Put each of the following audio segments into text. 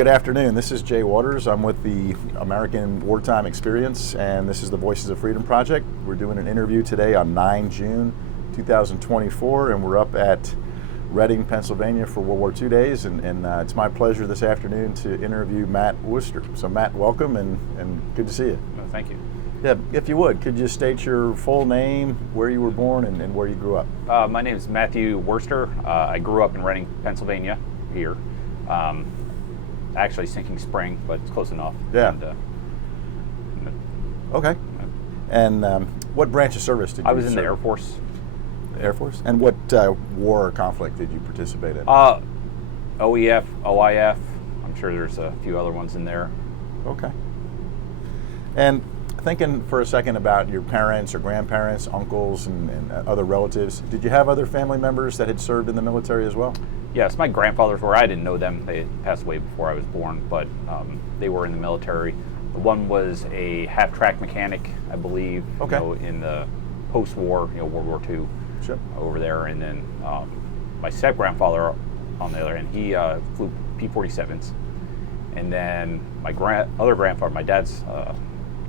good afternoon. This is Jay Waters. I'm with the American Wartime Experience, and this is the Voices of Freedom Project. We're doing an interview today on 9 June 2024, and we're up at Reading, Pennsylvania for World War II days, and it's my pleasure this afternoon to interview Matt Wurster. So Matt, welcome, and good to see you. No, thank you. Yeah, if you would, could you state your full name, where you were born, and where you grew up? My name is Matthew Wurster. I grew up in Reading, Pennsylvania, here. Actually Sinking Spring, but it's close enough. Yeah. And, okay. And what branch of service did you I was in the serve? Air Force. Air Force? And what war or conflict did you participate in? OEF, OIF. I'm sure there's a few other ones in there. Okay. And thinking for a second about your parents or grandparents, uncles, and other relatives, did you have other family members that had served in the military as well? Yes, my grandfathers were. I didn't know them. They passed away before I was born, but they were in the military. The one was a half-track mechanic, I believe, okay. In the post-war, World War II, sure. Over there. And then my step-grandfather, on the other hand, he flew P-47s. And then my other grandfather, my dad's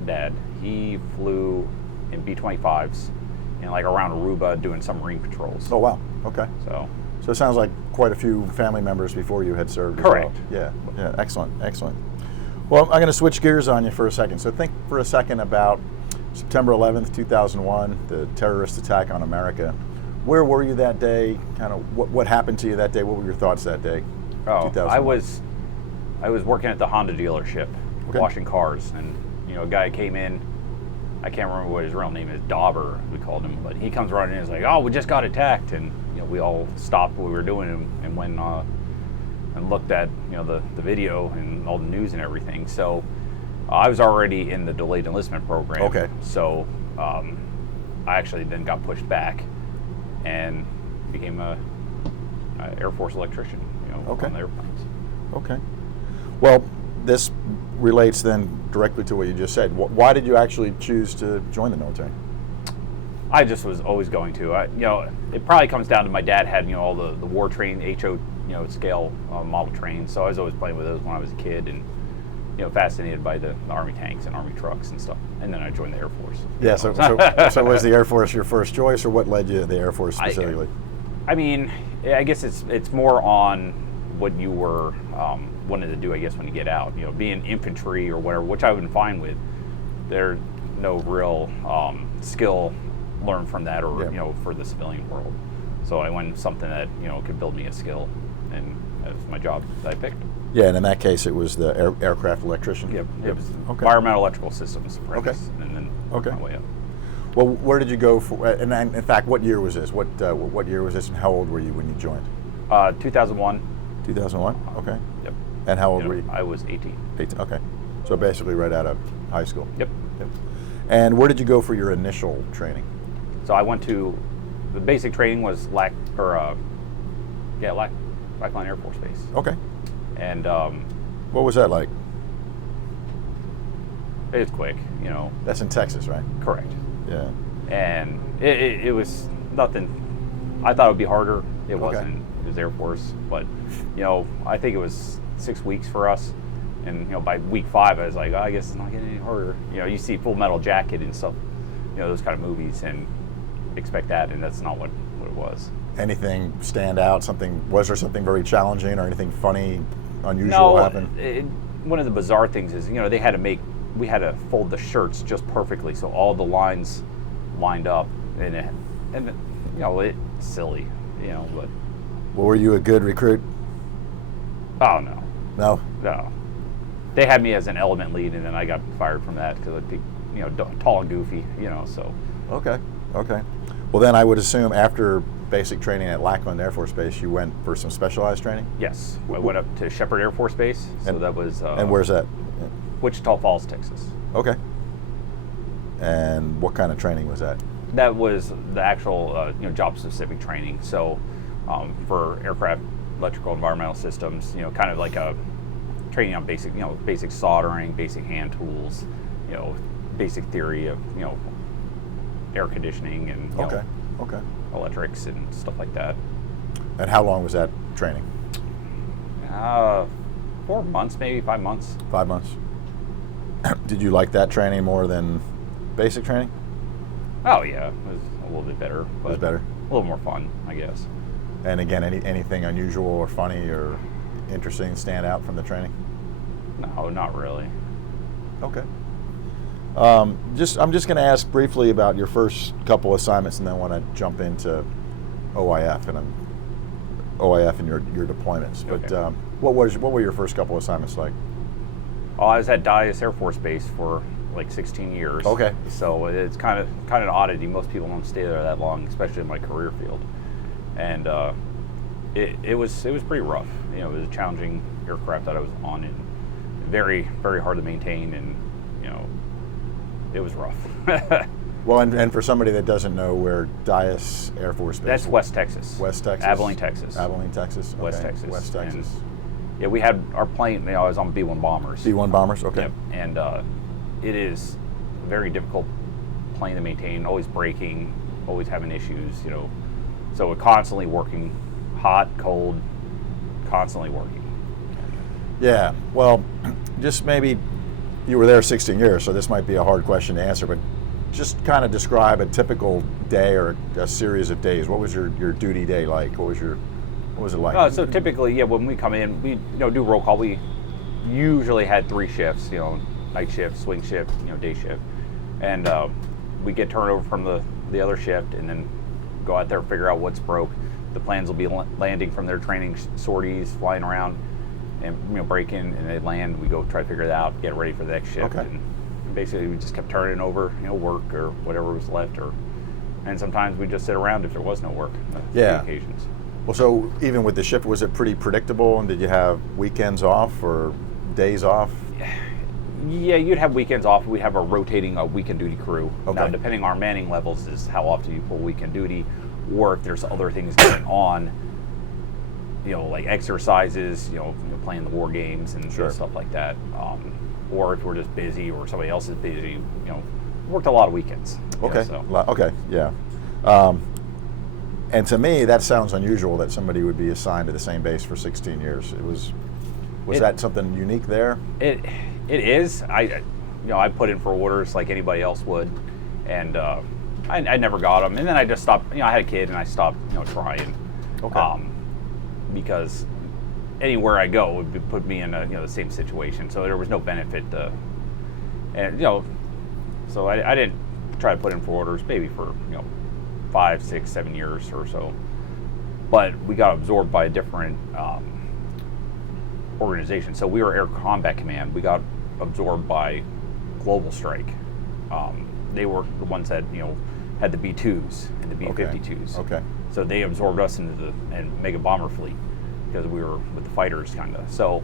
dad, he flew in B-25s and around Aruba doing submarine patrols. Oh, wow. Okay. So it sounds like quite a few family members before you had served. Correct. As well. Yeah, excellent. Well, I'm going to switch gears on you for a second. So think for a second about September 11th, 2001, the terrorist attack on America. Where were you that day? Kind of what happened to you that day? What were your thoughts that day? Oh, I was working at the Honda dealership, okay. washing cars, and a guy came in. I can't remember what his real name is, Dauber, we called him, but he comes running in and is like, "Oh, we just got attacked," and we all stopped what we were doing and went and looked at the video and all the news and everything. So I was already in the delayed enlistment program. Okay. So I actually then got pushed back and became a Air Force electrician. Okay. On the airplanes. Okay. Well, this relates then directly to what you just said. Why did you actually choose to join the military? I just was always going to. It probably comes down to my dad had all the war train HO scale model trains, so I was always playing with those when I was a kid, and fascinated by the Army tanks and Army trucks and stuff. And then I joined the Air Force. Yeah. So was the Air Force your first choice, or what led you to the Air Force specifically? I guess it's more on what you were wanted to do, I guess, when you get out. Being infantry or whatever, which I've been fine with. There's no real skill learned from that, or yeah. For the civilian world. So I went something that could build me a skill, and that was my job that I picked. Yeah, and in that case, it was the aircraft electrician. Yep. It was okay. Environmental electrical systems apprentice, okay. and then okay. my way up. Well, where did you go for? And in fact, what year was this? What year was this, and how old were you when you joined? 2001. 2001. Okay. Yep. And how old were you? I was 18. 18. Okay. So basically, right out of high school. Yep. And where did you go for your initial training? So I went to the basic training was Lackland Air Force Base. Okay. And what was that like? It was quick, That's in Texas, right? Correct. Yeah. And it was nothing. I thought it would be harder. It wasn't. Okay. It was Air Force, but I think it was 6 weeks for us. And by week 5, I was like, I guess it's not getting any harder. You see Full Metal Jacket and stuff, those kind of movies, and expect that, and that's not what it was. Anything stand out? Was there something very challenging, or anything funny, unusual happen? One of the bizarre things is, we had to fold the shirts just perfectly so all the lines lined up, and it's silly, but. Well, were you a good recruit? Oh no. No. They had me as an element lead, and then I got fired from that because I'd be, tall and goofy, so. Okay. Well, then I would assume after basic training at Lackland Air Force Base, you went for some specialized training? Yes. I went up to Shepherd Air Force Base, so that was... and where's that? Wichita Falls, Texas. Okay. And what kind of training was that? That was the actual, job-specific training. So for aircraft electrical environmental systems, kind of like a training on basic soldering, basic hand tools, basic theory of, air conditioning and okay. electrics and stuff like that. And how long was that training? 4 months, maybe 5 months. 5 months. Did you like that training more than basic training? Oh yeah, it was a little bit better. It was better. A little more fun, I guess. And again, anything unusual or funny or interesting stand out from the training? No, not really. Okay. I'm just going to ask briefly about your first couple assignments, and then I want to jump into OIF and your deployments. But Okay. what were your first couple assignments like? Oh, I was at Dyess Air Force Base for like 16 years. Okay. So it's kind of an oddity. Most people don't stay there that long, especially in my career field. And it was pretty rough. You know, it was a challenging aircraft that I was on, and very, very hard to maintain, and you know, it was rough. Well, and for somebody that doesn't know where Dyess Air Force Base That's is. West Texas. West Texas? Abilene, Texas. Abilene, Texas? West Okay. Texas. West Texas. Yeah, we had our plane, I was on B-1 bombers. B-1 bombers? Okay. Yep. And it is a very difficult plane to maintain, always breaking, always having issues, you know. So we're constantly working, hot, cold, constantly working. Yeah, well, just maybe, you were there 16 years, so this might be a hard question to answer, but just kind of describe a typical day or a series of days. What was your duty day like? What was it like? So typically, yeah, when we come in, we do roll call. We usually had 3 shifts, night shift, swing shift, day shift, and we get turned over from the other shift, and then go out there and figure out what's broke. The planes will be landing from their training sorties, flying around, and break in, and they land. We go try to figure it out, get ready for the next shift, Okay. and basically we just kept turning over, work or whatever was left, and sometimes we just sit around if there was no work. Yeah. Occasions. Well, so even with the shift, was it pretty predictable, and did you have weekends off or days off? Yeah, you'd have weekends off. We'd have a rotating weekend duty crew. Okay. Now, depending on our manning levels is how often you pull weekend duty, or if there's other things going on, like exercises, playing the war games and Sure. stuff like that. Or if we're just busy or somebody else is busy, worked a lot of weekends. Okay. So. Okay. Yeah. And to me, that sounds unusual that somebody would be assigned to the same base for 16 years. Was that something unique there? It is. I put in for orders like anybody else would, and I never got them. And then I just stopped. I had a kid, and I stopped trying. Okay. Because anywhere I go would put me in the same situation. So there was no benefit to, and so I didn't try to put in for orders maybe for 5, 6, 7 years or so. But we got absorbed by a different organization. So we were Air Combat Command. We got absorbed by Global Strike. They were the ones that had the B-2s and the B-52s. Okay. So they absorbed us into the mega bomber fleet because we were with the fighters kind of. So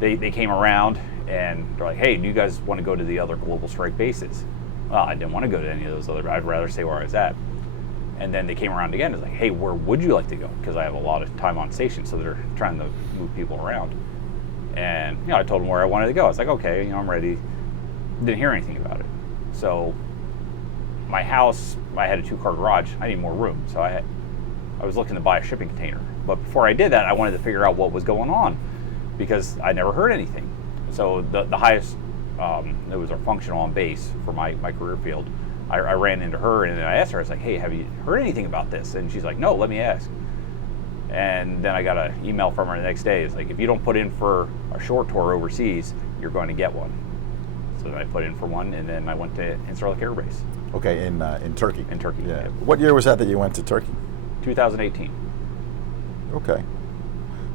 they came around and they're like, hey, do you guys want to go to the other Global Strike bases? Well, I didn't want to go to any of those other. I'd rather stay where I was at. And then they came around again. It's like, hey, where would you like to go? Because I have a lot of time on station, so they're trying to move people around. And I told them where I wanted to go. I was like, okay, I'm ready. Didn't hear anything about it. So my house, I had a 2-car garage. I need more room, so I was looking to buy a shipping container. But before I did that, I wanted to figure out what was going on because I never heard anything. So the highest, it was our functional on base for my career field. I ran into her and I asked her, I was like, hey, have you heard anything about this? And she's like, no, let me ask. And then I got an email from her the next day. It's like, if you don't put in for a short tour overseas, you're going to get one. So then I put in for one, and then I went to Incirlik Air Base. Okay, in Turkey. In Turkey. Yeah. Yep. What year was that you went to Turkey? 2018. Okay.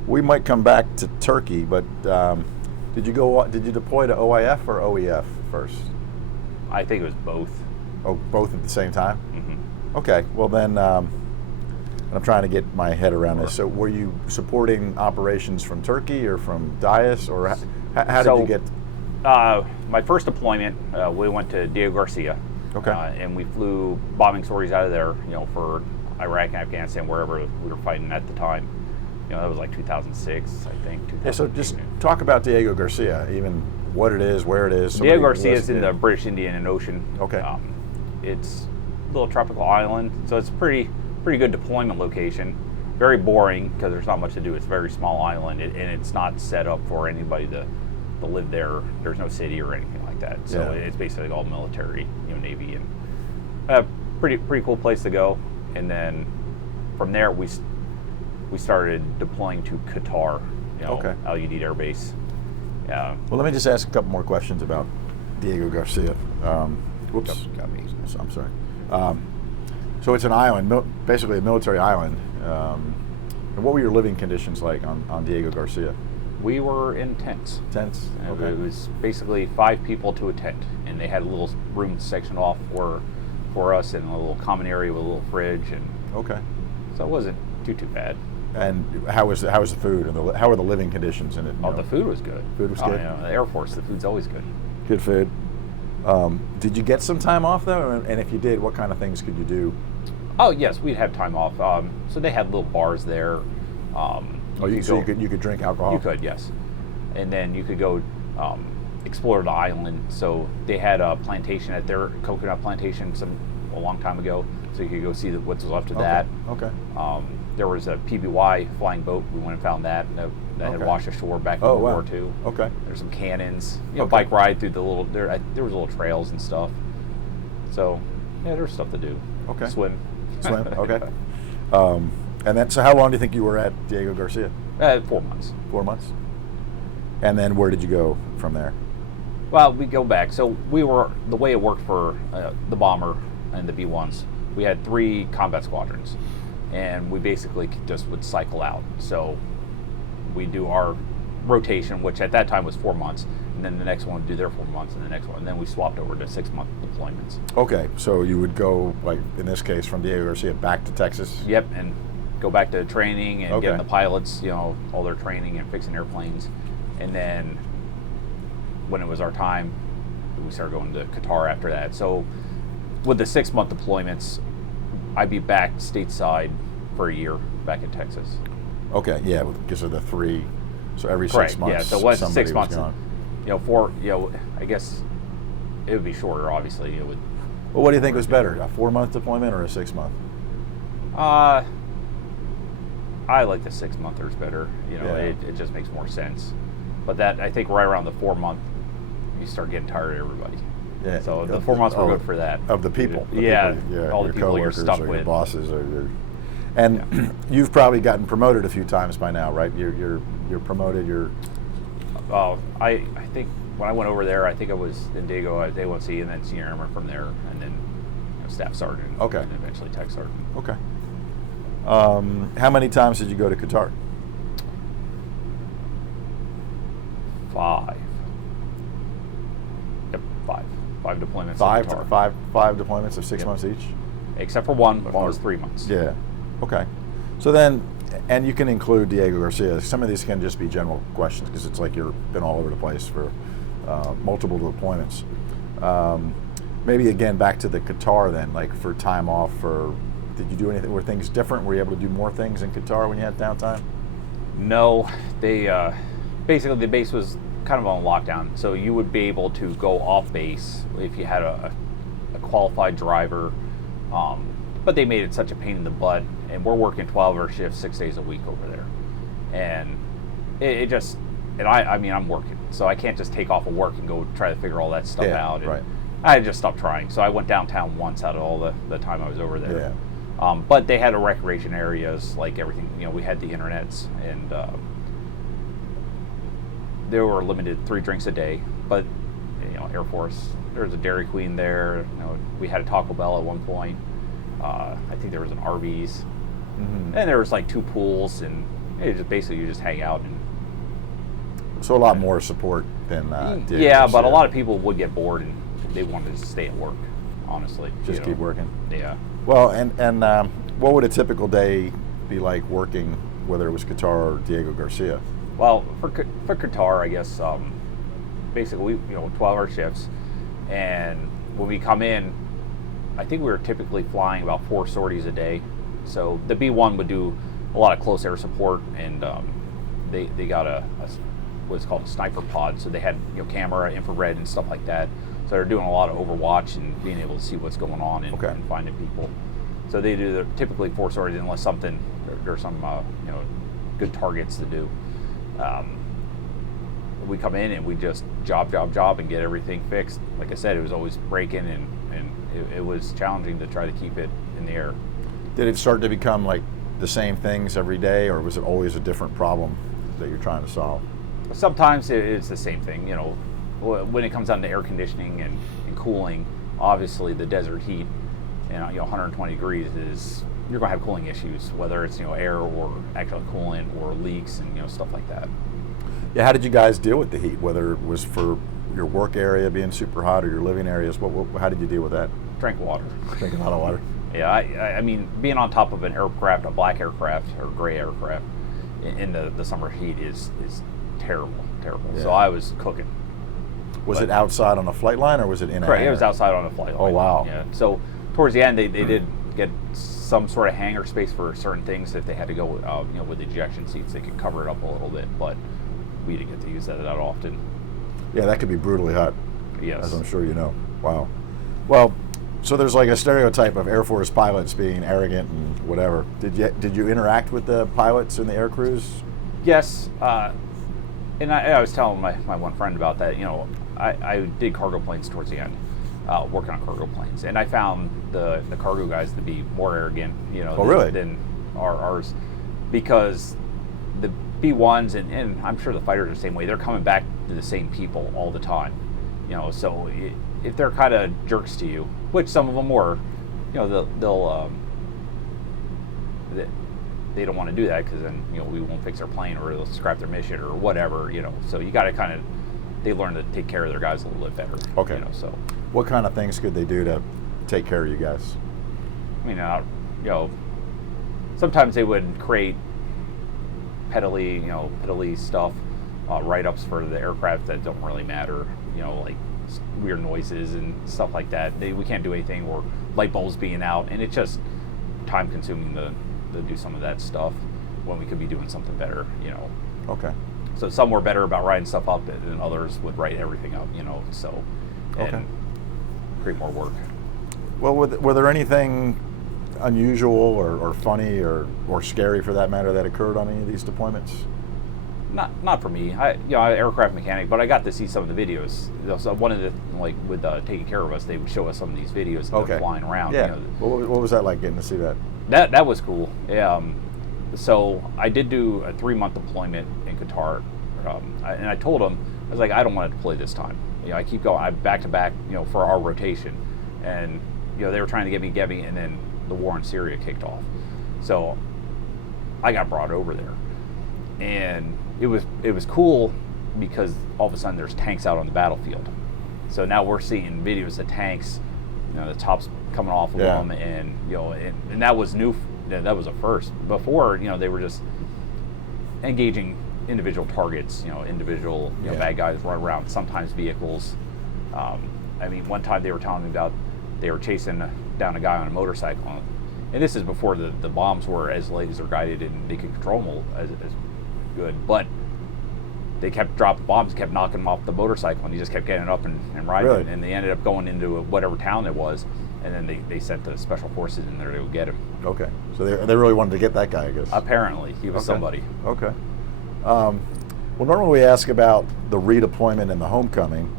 We might come back to Turkey, but did you deploy to OIF or OEF first? I think it was both. Oh, both at the same time? Mm-hmm. Okay. Well, then I'm trying to get my head around this. So were you supporting operations from Turkey or from Dyess, or how did you get? My first deployment, we went to Diego Garcia. Okay. And we flew bombing sorties out of there, for Iraq and Afghanistan, wherever we were fighting at the time. That was like 2006, I think. Yeah, so just talk about Diego Garcia, even what it is, where it is. Diego Garcia is in the British Indian Ocean. Okay. It's a little tropical island, so it's a pretty good deployment location. very boring because there's not much to do. It's a very small island, and it's not set up for anybody to live there. There's no city or anything like that. So it's basically all military, Navy, and pretty cool place to go. And then from there we started deploying to Qatar, LUD Air Base. Well, let me just ask a couple more questions about Diego Garcia. Whoops, got me. I'm sorry. So it's an island, basically a military island. And what were your living conditions like on Diego Garcia? We were in tents. Tents? Okay. It was basically 5 people to a tent, and they had a little room sectioned off for us, and a little common area with a little fridge, and so it wasn't too bad. And how was the food, and how were the living conditions in it? The food was good. Food was good. The Air Force, the food's always good. Good food. Did you get some time off though? And if you did, what kind of things could you do? Oh yes, we'd have time off. So they had little bars there. You could drink alcohol? You could, yes. And then you could go explore the island. So they had a plantation at their coconut plantation a long time ago. So you could go see what's left of that. Okay. There was a PBY flying boat. We went and found that. That had washed ashore back in World War II. Okay. There's some cannons. Bike ride through the little. There was little trails and stuff. So yeah, there's stuff to do. Okay. Swim. Okay. And then, so how long do you think you were at Diego Garcia? 4 months. 4 months. And then where did you go from there? Well, we go back. So the way it worked for the bomber and the B-1s, we had 3 combat squadrons, and we basically just would cycle out. So we do our rotation, which at that time was 4 months, and then the next one would do their 4 months, and the next one, and then we swapped over to 6-month deployments. Okay, so you would go, like in this case, from Diego Garcia back to Texas? Yep, and go back to training and getting the pilots, all their training and fixing airplanes, and then when it was our time, we started going to Qatar after that. So with the 6-month deployments, I'd be back stateside for a year back in Texas. Okay, yeah, because of the 3, so every Correct. 6 months. Yeah, so it was 6 months. Gone. I guess it would be shorter. Obviously, it would. Well, what do you think was better, a 4-month deployment or a 6-month? I like the 6-monthers better. It just makes more sense. But that, I think, right around the 4-month, you start getting tired of everybody. Yeah. So the 4 months were good for that. Of the people. All the people you're stuck with. Your bosses you've probably gotten promoted a few times by now, right? You're promoted. I think when I went over there, I think I was in Diego at A1C, and then senior airman from there, and then staff sergeant. Okay. And eventually tech sergeant. Okay. How many times did you go to Qatar? 5. Yep, 5. 5 deployments. Five deployments of 6 months each? Except for one. One was 3 months. Yeah. Okay. So then, and you can include Diego Garcia. Some of these can just be general questions because it's like you've been all over the place for multiple deployments. Maybe again back to the Qatar then, like for time off, did you do anything? Were things different? Were you able to do more things in Qatar when you had downtime? No, they basically the base was kind of on lockdown, so you would be able to go off base if you had a qualified driver. But they made it such a pain in the butt, and we're working 12-hour shifts 6 days a week over there, and I'm working, so I can't just take off of work and go try to figure all that stuff out. And right. I just stopped trying, so I went downtown once out of all the time I was over there. Yeah. But they had recreation areas, like everything. We had the internets, and there were limited 3 drinks a day. But Air Force, there was a Dairy Queen there. We had a Taco Bell at one point. I think there was an Arby's, and there was like 2 pools, and it just basically you just hang out. And so a lot more support than but a lot of people would get bored and they wanted to stay at work. Honestly, just keep working. Yeah. Well, and what would a typical day be like working, whether it was Qatar or Diego Garcia? Well, for Qatar, I guess basically 12-hour shifts, and when we come in, I think we were typically flying about 4 sorties a day. So the B-1 would do a lot of close air support, and they got a what's called a sniper pod. So they had camera, infrared, and stuff like that. So they're doing a lot of overwatch and being able to see what's going on and finding people. So they do typically 4 sorties unless there's some good targets to do. We come in and we just job and get everything fixed. Like I said, it was always breaking, and it was challenging to try to keep it in the air. Did it start to become like the same things every day, or was it always a different problem that you're trying to solve? Sometimes it's the same thing. When it comes down to air conditioning and cooling, obviously the desert heat, 120 degrees you're going to have cooling issues, whether it's air or actual coolant or leaks and stuff like that. Yeah, how did you guys deal with the heat? Whether it was for your work area being super hot or your living areas, how did you deal with that? Drank water. Drink a lot of water. Yeah, I mean, being on top of an aircraft, a black aircraft or gray aircraft, in the summer heat is terrible. Yeah. So I was cooking. Was it outside on a flight line, or was it in a hangar? hangar? It was outside on a flight line. Oh, wow. Yeah. So towards the end, they did get some sort of hangar space for certain things. If they had to go, with ejection seats, they could cover it up a little bit. But we didn't get to use that often. Yeah, that could be brutally hot. Yes. As I'm sure you know. Wow. Well, so there's like a stereotype of Air Force pilots being arrogant and whatever. Did you interact with the pilots in the air crews? Yes. And I was telling my one friend about that. I did cargo planes towards the end, working on cargo planes, and I found the cargo guys to be more arrogant, than ours, because the B-1s and I'm sure the fighters are the same way. They're coming back to the same people all the time, So if they're kind of jerks to you, which some of them were, they don't want to do that because then we won't fix their plane or they'll scrap their mission or whatever. So you got to they learn to take care of their guys a little bit better. Okay. So what kind of things could they do to take care of you guys? I mean, sometimes they would create peddly stuff, write-ups for the aircraft that don't really matter. Like weird noises and stuff like that. We can't do anything, or light bulbs being out, and it's just time-consuming to do some of that stuff when we could be doing something better. Okay. So some were better about writing stuff up, and others would write everything up. So and create more work. Well, were there anything unusual or funny or scary for that matter that occurred on any of these deployments? Not for me. I'm an aircraft mechanic, but I got to see some of the videos. So one of the with taking care of us, they would show us some of these videos of them flying around. Yeah. What was that like, getting to see that? That was cool. So I did do a 3-month deployment in Qatar, and I told them, I was like, I don't want to deploy this time. I keep going. I'm back to back, for our rotation, and they were trying to get me, and then the war in Syria kicked off. So I got brought over there, and it was cool because all of a sudden there's tanks out on the battlefield. So now we're seeing videos of tanks, the tops coming off of them, and and that was new. That was a first. Before, they were just engaging individual targets, individual bad guys run around, sometimes vehicles. I mean, one time they were telling me about they were chasing down a guy on a motorcycle, and this is before the bombs were as laser guided and they could control them as good, but they kept dropping bombs, kept knocking him off the motorcycle, and he just kept getting up and riding. Really? And they ended up going into whatever town it was, and then they sent the special forces in there to go get him. Okay, so they really wanted to get that guy, I guess. Apparently, he was somebody. Okay. Well, normally we ask about the redeployment and the homecoming,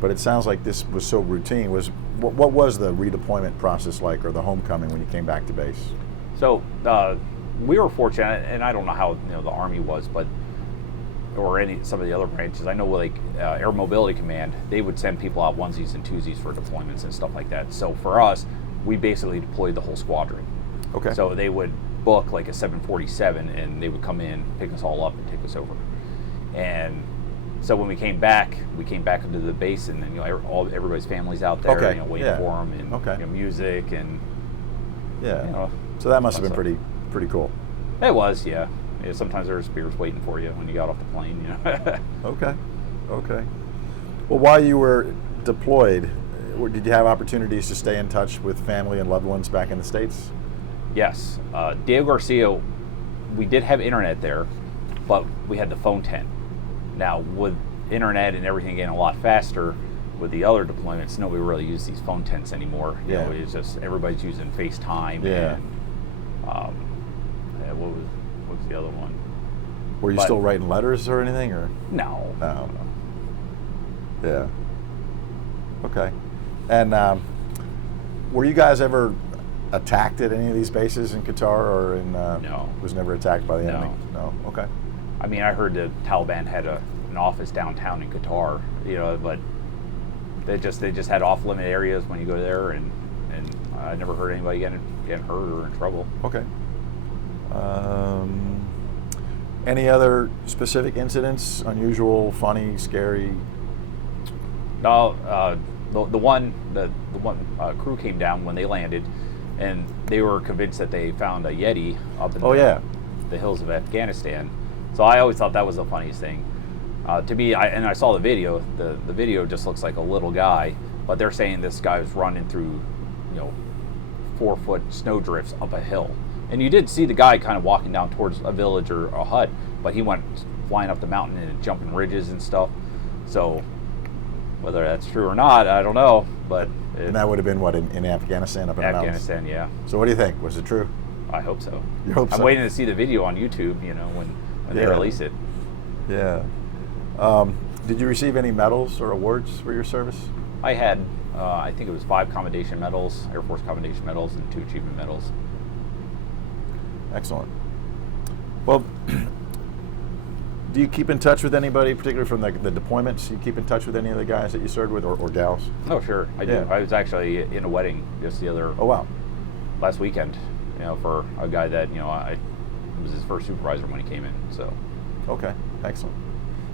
but it sounds like this was so routine. What was the redeployment process like, or the homecoming when you came back to base? So we were fortunate, and I don't know how the Army was, but or some of the other branches. I know like Air Mobility Command, they would send people out onesies and twosies for deployments and stuff like that. So for us, we basically deployed the whole squadron. Okay. So they would book like a 747, and they would come in, pick us all up, and take us over. And so when we came back into the base, and then everybody's families out there, waiting for them, and music and So that must have been pretty cool. It was, yeah. Sometimes there's beers waiting for you when you got off the plane. Okay. Well, while you were deployed, did you have opportunities to stay in touch with family and loved ones back in the States? Yes. Diego Garcia, we did have internet there, but we had the phone tent. Now, with internet and everything getting a lot faster, with the other deployments, nobody really used these phone tents anymore. You know, it's just everybody's using FaceTime. Yeah. And what was the other one? Were you still writing letters or anything, or? No. No. Yeah. Okay. And were you guys ever attacked at any of these bases in Qatar, or in? No. Was never attacked by the enemy. No. No. Okay. I mean, I heard the Taliban had an office downtown in Qatar, you know, but they just had off-limit areas when you go there, and I never heard anybody getting hurt or in trouble. Okay. Any other specific incidents? Unusual, funny, scary? No, the one crew came down when they landed, and they were convinced that they found a Yeti up in the hills of Afghanistan. So I always thought that was the funniest thing. To me, I saw the video. The video just looks like a little guy, but they're saying this guy was running through, 4-foot snow drifts up a hill. And you did see the guy kind of walking down towards a village or a hut, but he went flying up the mountain and jumping ridges and stuff. So whether that's true or not, I don't know. But and that would have been what, in Afghanistan, up in the mountains? Afghanistan, yeah. So what do you think? Was it true? I hope so. You hope so? I'm waiting to see the video on YouTube, when they release it. Yeah. Did you receive any medals or awards for your service? I had, I think it was 5 commendation medals, Air Force commendation medals, and 2 achievement medals. Excellent. Well, do you keep in touch with anybody, particularly from the deployments? You keep in touch with any of the guys that you served with, or gals? Oh, sure, I do. I was actually in a wedding just last weekend, for a guy that, I was his first supervisor when he came in, so. Okay, excellent.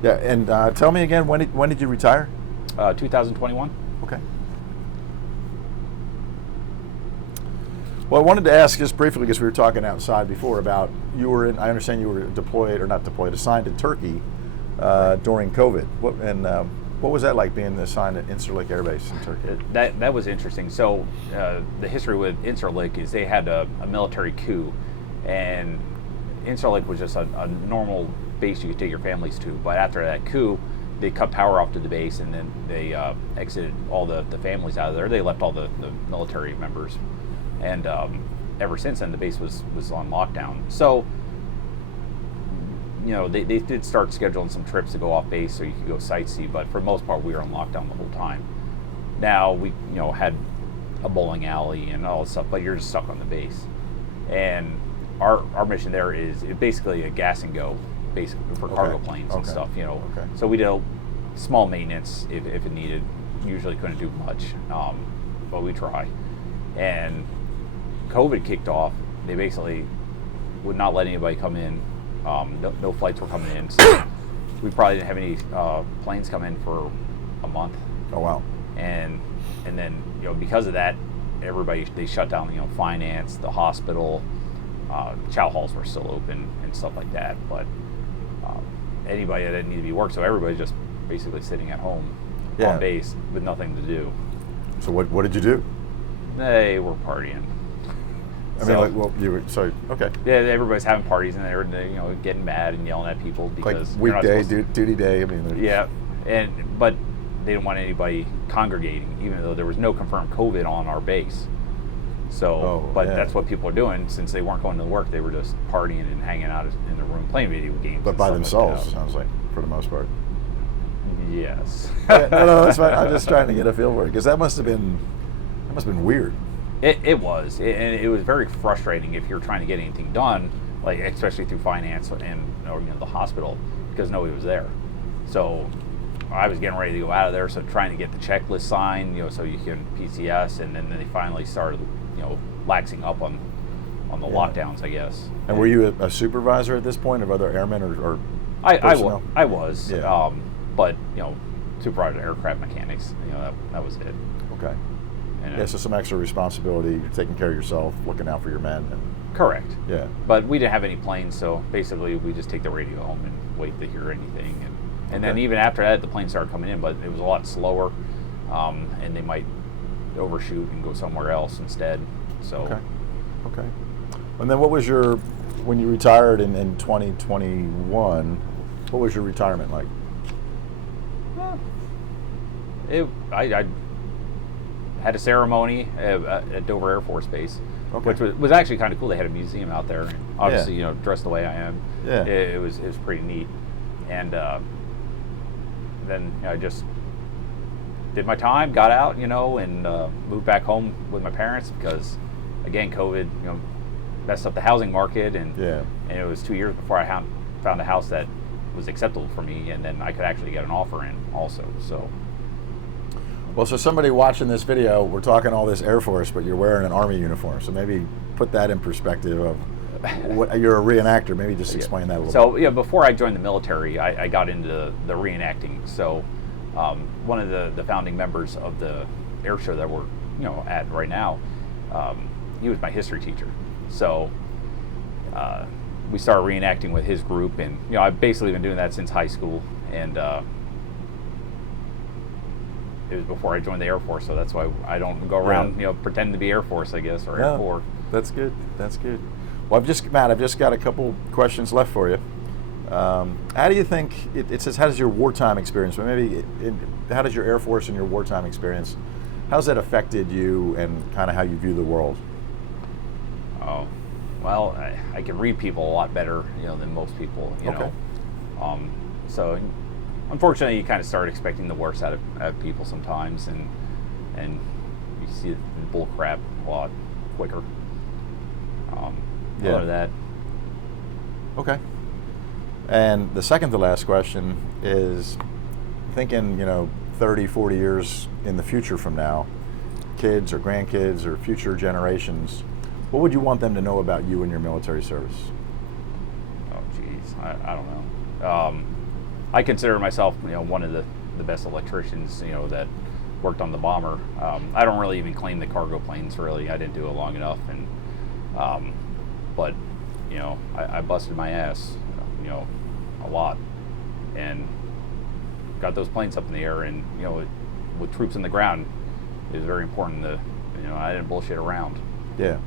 Yeah, and tell me again, when did you retire? 2021. Okay. Well, I wanted to ask just briefly, because we were talking outside before about I understand you were assigned to Turkey during COVID. What was that like, being assigned at Incirlik Air Base in Turkey? That was interesting. So the history with Incirlik is they had a military coup, and Incirlik was just a normal base you could take your families to. But after that coup, they cut power off to the base, and then they exited all the families out of there. They left all the military members. And ever since then, the base was on lockdown. So, they did start scheduling some trips to go off base so you could go sightsee, but for the most part, we were on lockdown the whole time. Now, we, had a bowling alley and all that stuff, but you're just stuck on the base. And our mission there is basically a gas and go, basically for cargo planes and stuff, Okay. So we did small maintenance if it needed. Usually couldn't do much, but we try. And COVID kicked off. They basically would not let anybody come in. No flights were coming in, so we probably didn't have any planes come in for a month. Oh wow! And then because of that, they shut down finance, the hospital, chow halls were still open and stuff like that. But anybody that didn't need to be worked, so everybody's just basically sitting at home on base with nothing to do. So what did you do? They were partying. Okay. Yeah, everybody's having parties, and they're getting mad and yelling at people because weekday, duty day. But they didn't want anybody congregating, even though there was no confirmed COVID on our base. So, that's what people are doing. Since they weren't going to work, they were just partying and hanging out in the room playing video games. But by themselves, sounds like, for the most part. Yes. No, that's fine. I'm just trying to get a feel for it, because that must have been weird. It was, and it was very frustrating if you're trying to get anything done, like especially through finance and the hospital, because nobody was there. So I was getting ready to go out of there, so trying to get the checklist signed, so you can PCS, and then they finally started, laxing up on the lockdowns, I guess. And were you a supervisor at this point of other airmen or I was, yeah. But supervisor aircraft mechanics, that was it. Okay. So some extra responsibility, taking care of yourself, looking out for your men. Correct. Yeah. But we didn't have any planes, so basically we just take the radio home and wait to hear anything. And then even after that, the planes started coming in, but it was a lot slower, and they might overshoot and go somewhere else instead. So. Okay. And then what was when you retired in 2021, what was your retirement like? I had a ceremony at Dover Air Force Base, Okay. which was actually kind of cool. They had a museum out there. Obviously, you know, dressed the way I am, Yeah. it was pretty neat. And then I just did my time, got out, you know, and moved back home with my parents because, again, COVID, you know, messed up the housing market, and it was 2 years before I found a house that was acceptable for me, and then I could actually get an offer in also. So. Well, so somebody watching this video, we're talking all this Air Force, but you're wearing an Army uniform. So maybe put that in perspective of what, you're a reenactor. Maybe just explain that a little bit. So, yeah, before I joined the military, I got into the reenacting. So one of the founding members of the air show that we're, you know, at right now, he was my history teacher. So we started reenacting with his group, and, you know, I've basically been doing that since high school. And it was before I joined the Air Force, so that's why I don't go around, you know, pretending to be Air Force, I guess, or Air Corps. That's good. That's good. Well, Matt, I've just got a couple questions left for you. How do you think it says? How does your wartime experience? But maybe how does your Air Force and your wartime experience? How's that affected you and kind of how you view the world? Oh, well, I can read people a lot better, you know, than most people. You know, so. Unfortunately, you kind of start expecting the worst out of people sometimes, and you see the bull crap a lot quicker. Other than that. Okay. And the second to last question is, thinking, you know, 30, 40 years in the future from now, kids or grandkids or future generations, what would you want them to know about you and your military service? Oh, geez, I don't know. I consider myself, you know, one of the best electricians, you know, that worked on the bomber. I don't really even claim the cargo planes, really. I didn't do it long enough, and but, you know, I busted my ass, you know, a lot, and got those planes up in the air. And, you know, with troops in the ground, it was very important to, you know, I didn't bullshit around. Yeah.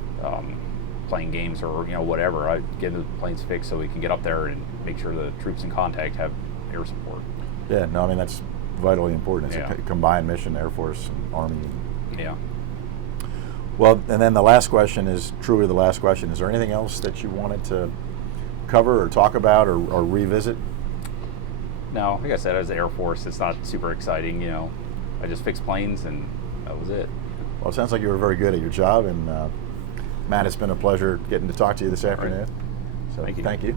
Playing games or, you know, whatever. I get the planes fixed so we can get up there and make sure the troops in contact have air support. Yeah, no, I mean, that's vitally important. It's a combined mission, Air Force and Army. Yeah. Well, and then the last question is truly the last question. Is there anything else that you wanted to cover or talk about or revisit? No, like I said, I was the Air Force. It's not super exciting, you know. I just fixed planes, and that was it. Well, it sounds like you were very good at your job, and Matt, it's been a pleasure getting to talk to you this afternoon. Right. So thank you.